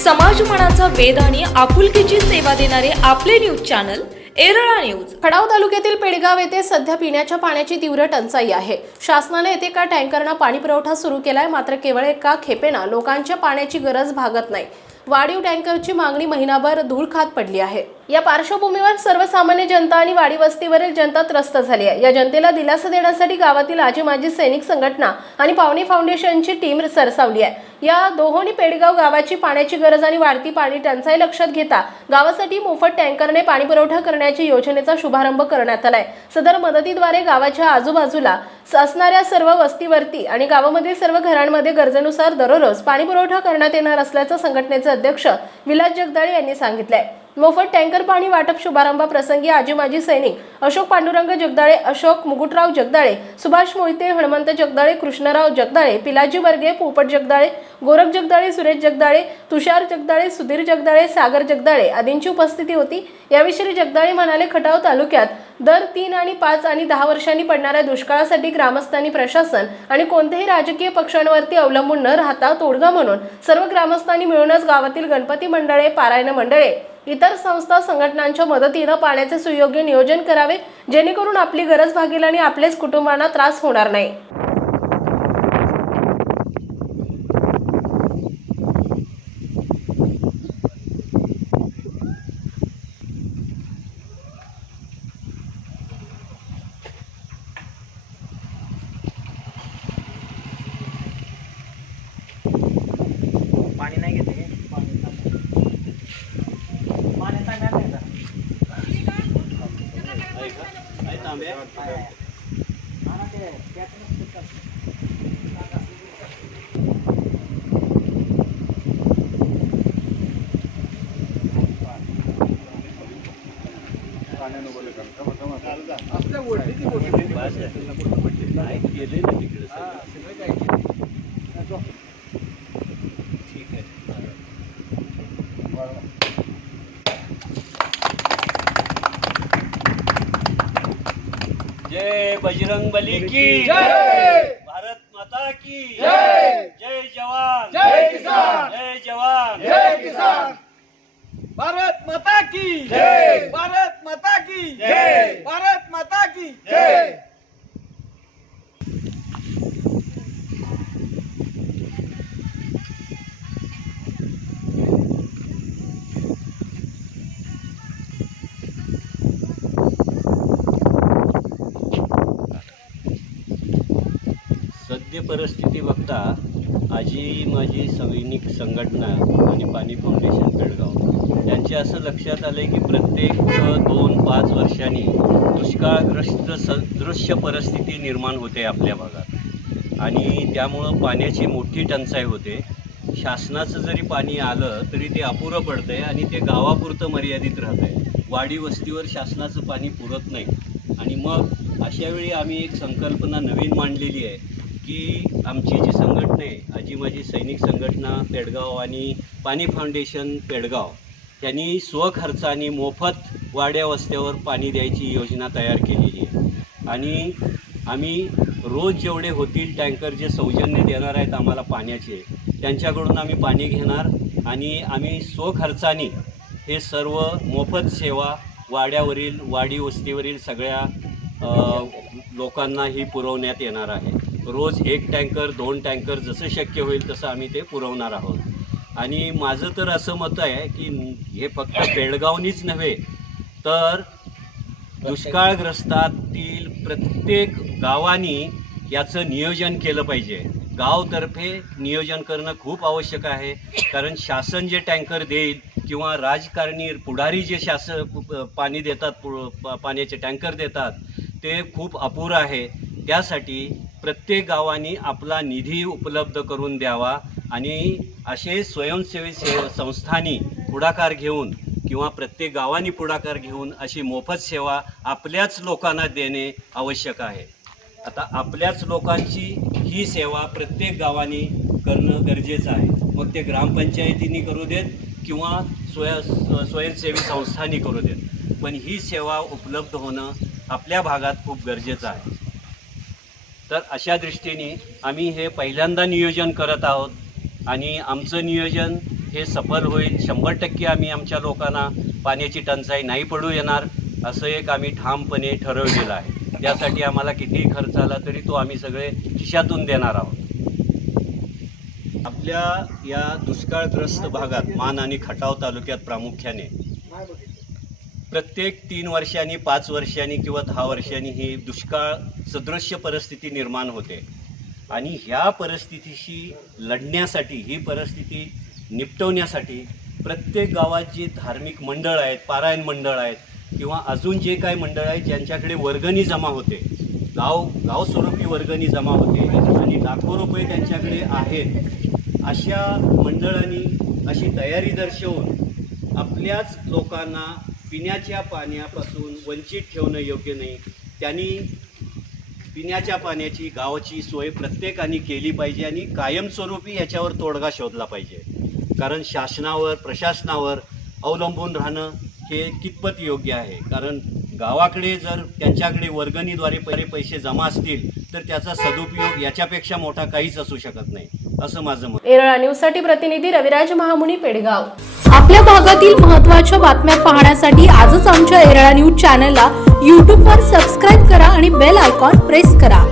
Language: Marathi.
समाजमनाचा वेध आणि आपुलकीची सेवा देणारे आपले न्यूज चॅनल एरळा न्यूज। खडाव तालुक्यातील पेडगाव येथे सध्या पिण्याच्या पाण्याची तीव्र टंचाई आहे। शासनाने येथे एका टँकरने पाणी पुरवठा सुरू केलाय, मात्र केवळ एका खेपेना लोकांच्या पाण्याची गरज भागत नाही। वाढीव टँकरची मागणी महिनाभर धूळ खात पडली आहे। या पार्श्वभूमीवर सर्वसामान्य जनता आणि वाडी वस्तीवरील जनता त्रस्त झाली आहे। या जनतेला दिलासा देण्यासाठी गावातील आजी माजी सैनिक संघटना आणि पावनी फाउंडेशनची टीम सरसावली आहे। या दोहोनी पेडगाव गावाची पाण्याची गरज आणि वाढती पाणी टंचाई लक्षात घेता गावासाठी मोफत टँकरने पाणी पुरवठा करण्याची योजनेचा शुभारंभ करण्यात आलाय। सदर मदतीद्वारे गावाच्या आजूबाजूला असणाऱ्या सर्व वस्तीवरती आणि गावामधील सर्व घरांमध्ये गरजेनुसार दररोज पाणी पुरवठा करण्यात येणार असल्याचं संघटनेचे अध्यक्ष विलास जगदाळे यांनी सांगितलंय। मोफत टँकर पाणी वाटप शुभारंभाप्रसंगी आजी माजी सैनिक अशोक पांडुरंग जगदाळे, अशोक मुकुटराव जगदाळे, सुभाष मोहिते, हनुमंत जगदाळे, कृष्णराव जगदाळे, पिलाजी वर्गे, पोपट जगदाळे, गोरख जगदाळे, सुरेश जगदाळे, तुषार जगदाळे, सुधीर जगदाळे, सागर जगदाळे आदींची उपस्थिती होती। याविषयी जगदाळे म्हणाले, खटाव तालुक्यात दर 3 आणि 5 आणि 10 वर्षांनी पडणाऱ्या दुष्काळासाठी ग्रामस्थांनी प्रशासन आणि कोणत्याही राजकीय पक्षांवरती अवलंबून न राहता तोडगा म्हणून सर्व ग्रामस्थांनी मिळूनच गावातील गणपती मंडळे, पारायण मंडळे, इतर संस्था संघटनांच्या मदतीने पाण्याचे सुयोग्य नियोजन करावे, जेणेकरून आपली गरज भागेल आणि आपलेच कुटुंबांना त्रास होणार नाही। पाणी नाही घेते पाणी तांब्या जय बजरंग बली की जय, भारत माता की जय, जय जवान जय किसान, जय जवान जय किसान, भारत माता की जय, भारत माता की जय, भारत माता की जय। सद्य परिस्थिती बघता आजी माजी सैनिक संघटना आणि पाणी फाउंडेशन पेडगाव यांचे असं लक्षात आले की प्रत्येक 2-5 वर्षांनी दुष्काळग्रस्त सदृश्य परिस्थिती निर्माण होते आपल्या भागात आणि त्यामुळं पाण्याची मोठी टंचाई होते। शासनाचं जरी पाणी आलं तरी ते अपुरं पडतं आहे आणि ते गावापुरतं मर्यादित राहतं आहे। वाडी वस्तीवर शासनाचं पाणी पुरत नाही आणि मग अशावेळी आम्ही एक संकल्पना नवीन मांडलेली आहे की आमची जी संघटना आहे आजी माजी सैनिक संघटना पेडगाव आणि पाणी फाउंडेशन पेडगाव यांनी स्वखर्चाने मोफत वाड्या वस्त्यावर पाणी द्यायची योजना तयार केलेली आहे आणि आम्ही रोज जेवढे होतील टँकर जे सौजन्य देणार आहेत आम्हाला पाण्याचे त्यांच्याकडून आम्ही पाणी घेणार आणि आम्ही स्वखर्चाने हे सर्व मोफत सेवा वाड्यावरील वाडी वस्तीवरील सगळ्या लोकांना ही पुरवण्यात येणार आहे। रोज 1 टँकर 2 टँकर जसं शक्य होईल तसं आम्ही ते पुरवणार आहोत आणि माझं तर असं मत आहे की हे फक्त पेडगावनीच नव्हे तर दुष्काळग्रस्तातील प्रत्येक गावांनी याचं नियोजन केलं पाहिजे। गावतर्फे नियोजन करणं खूप आवश्यक आहे, कारण शासन जे टँकर देईल किंवा राजकारणी पुढारी जे पाणी देतात पाण्याचे टँकर देतात ते खूप अपुरं आहे। त्यासाठी प्रत्येक गावांनी आपला निधी उपलब्ध करून द्यावा आणि असे स्वयंसेवी संस्थांनी पुढाकार घेऊन किंवा प्रत्येक गावांनी पुढाकार घेऊन अशी मोफत सेवा आपल्याच लोकांना देणे आवश्यक आहे। आता आपल्याच लोकांची ही सेवा प्रत्येक गावांनी करणं गरजेचं आहे, मग ते ग्रामपंचायतींनी करू देत किंवा स्वयंसेवी संस्थांनी करू देत, पण ही सेवा उपलब्ध होणं आपल्या भागात खूप गरजेचं आहे। तर अशा दृष्टीने आम्ही हे पहिल्यांदा नियोजन करत आहोत आणि आमचं नियोजन हे सफल होईल. 100% आम्ही आमच्या लोकांना पाण्याची टंचाई नाही पडू येणार असं एक आम्ही ठामपणे ठरवलेलं आहे. त्यासाठी आम्हाला कितीही खर्च आला तरी तो आम्ही सगळे खिशातून देणार आहोत. आपल्या या दुष्काळग्रस्त भागात मान आणि खटाव तालुक्यात प्रामुख्याने प्रत्येक 3 वर्षांनी 5 वर्षांनी किंवा 10 वर्षांनी ही दुष्काळ सदृश्य परिस्थिती निर्माण होते आणि ह्या परिस्थितीशी लढण्यासाठी, ही परिस्थिती निपटवण्यासाठी प्रत्येक गावात जी धार्मिक मंडळ आहेत, पारायण मंडळ आहेत किंवा अजून जे काही मंडळ आहेत ज्यांच्याकडे वर्गणी जमा होते, गावस्वरूपी वर्गणी जमा होते आणि लाखो रुपये त्यांच्याकडे आहेत, अशा मंडळांनी अशी तयारी दर्शवून आपल्याच लोकांना पिण्याच्या पाण्यापासून वंचित ठेवणं योग्य नाही. त्यांनी पिण्याच्या पाण्याची गावाची सोय प्रत्येकाने केली पाहिजे आणि कायमस्वरूपी याच्यावर तोडगा शोधला पाहिजे. कारण शासनावर, प्रशासनावर अवलंबून राहणं हे कितपत योग्य आहे. कारण गावाकडे जर त्यांच्याकडे वर्गणीद्वारे पैसे जमा असतील तर त्याचा सदुपयोग याच्यापेक्षा मोठा काहीच असू शकत नाही असं माझं मत. एरळा न्यूजसाठी प्रतिनिधी रविराज महामुनी, पेडगाव. आपल्या भागातील महत्त्वाच्या बातम्या पाहण्यासाठी आजच आमच्या एरळा न्यूज चॅनलला YouTube वर सबस्क्राईब करा आणि बेल आयकॉन प्रेस करा.